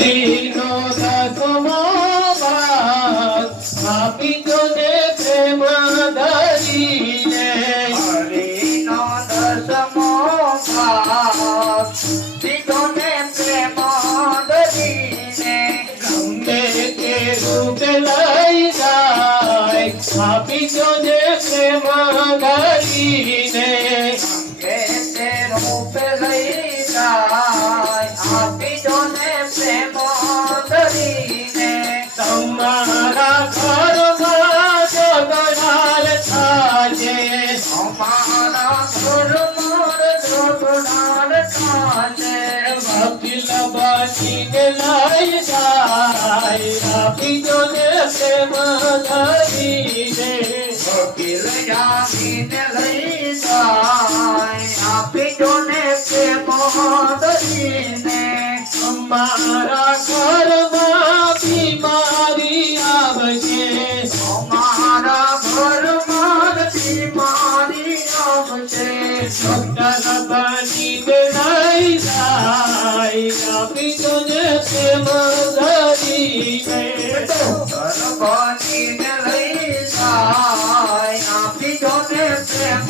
હરિનો દસમો ભાગ આપી દો ને પ્રેમ ધરીને હરિનો દસમો ભાગ દીધો ને પ્રેમ ધરીને ગમે તે રૂપે લઈ જાય આપી દો ને પ્રેમ ધરીને કે તે રૂપે લઈ જાય આપી દો ને પ્રેમ ધરીને તમારા ઘરમાં જગડાર થાજે અમારા ઘરમાં જોગડાર થાજે વકીલ બનીને લઈ જાય આપી દો ને પ્રેમ ધરીને વકીલ જામીને લઈ જાય આપી દો ને પ્રેમ ધરીને અમારા ઘરમાં બીમારી આવશે અમારા ઘરમાં બીમારી આવશે ડોક્ટર બનીને લઈ જાય આપી દો ને પ્રેમ ધરીને બનીને લઈ જાય આપી દો ને પ્રેમ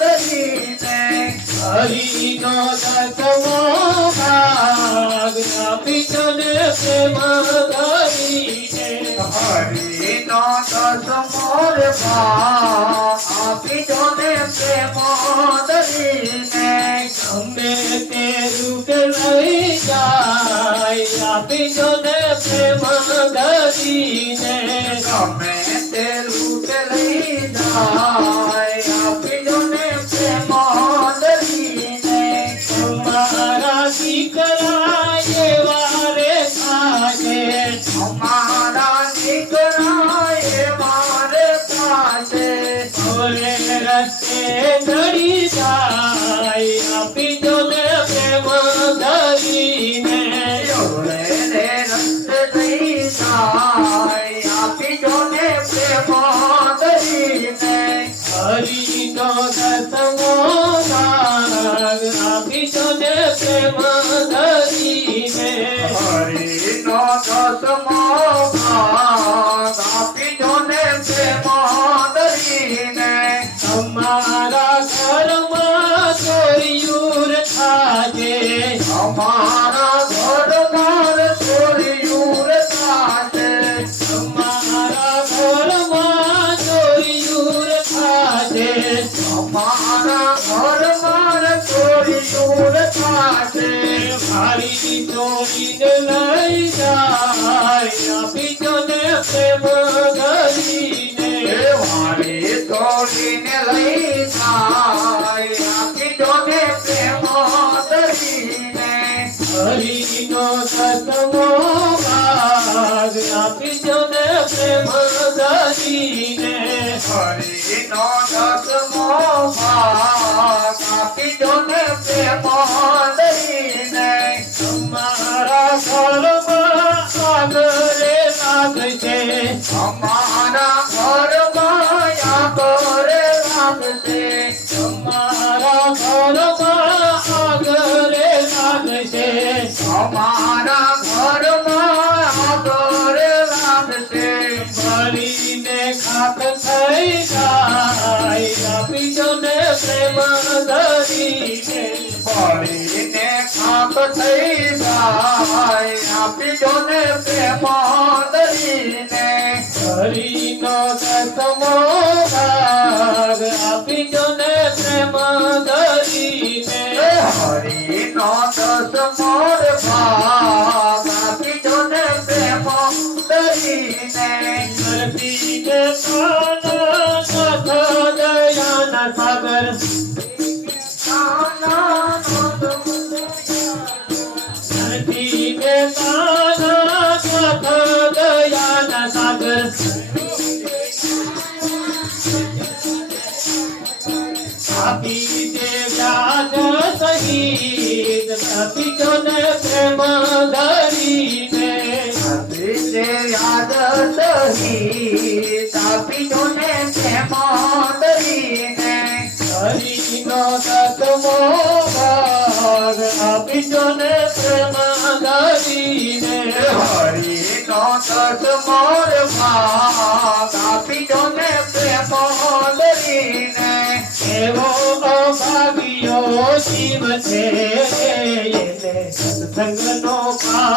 ધરીને હરિનો દસમો ભાગ આપી દો ને પ્રેમ ધરીને હરિનો દસમો ભાગ આપી દો ને પ્રેમ ધરીને ગમે તે રૂપે લઈ જાય આપી દો ને પ્રેમ ધરીને ગમે તે રૂપે લઈ જાય આપી દો ને પ્રેમ ધરીને અમારા દીકરા એવા રે થાજે અમારા દીકરા એવા રે પાસે ઓરે રસ્તે ચડી જાય આપી દો ને પ્રેમ ધરીને જોડે રે રસ્તે લઈ જાય આપી દો ને પ્રેમ ધરીને હરિનો દસમો ભાગ આપી દો ને પ્રેમ ધરીને હરિનો દસમો ભાગ આપી દો ને પ્રેમ ધરીને તમારા ઘરમાં ચોર્યું થાજે અમારા ઘરમાં ચોર્યું થાશે તમારા ઘરમાં ચોર્યું થાજે અમારા ઘરમાં ચોર્યું થાશે મારી ચોરીને લઈ જાય આપી દો ને પ્રેમ ધરીને વારે તોડીને લઈ જાય આપી દો ને પ્રેમ ધરીને હરિનો દસમો ભાગ આપી દો ને પ્રેમ ધરીને હરિનો દસમો ભાગ આપી દો ને પ્રેમ ધરીને તમારા ઘરમાં આગરે લાગશે અમારા ઘરમાં આગળ લાગશે તમારા ઘરમાં આગરે લાગશે અમારા ઘરમાં આગળ લાગશે ભરીને ખાક થઈ જાય આપી દો ને પ્રેમ ધરીને પડીને ખાક થઈ જાય આપી દો ને પ્રેમ ધરીને હરિનો દસમો ભાગ આપી દો ને પ્રેમ ધરીને હરિનો દસમો ભાગ આપી દો ને પ્રેમ ધરીને ધરતીને કાના નાથ દયાના સાગર ધરતીને કાના નાથ દયાના સાગર આપી દે વ્યાજ સહિત આપી દો ને પ્રેમ ધરીને યાદ સહિત આપી દો હરિનો દસમોર ભાગ આપી દો ને પ્રેમ ધરીને એવો અભાગ્યો જીવ છે એને સત્સંગનો ભાગ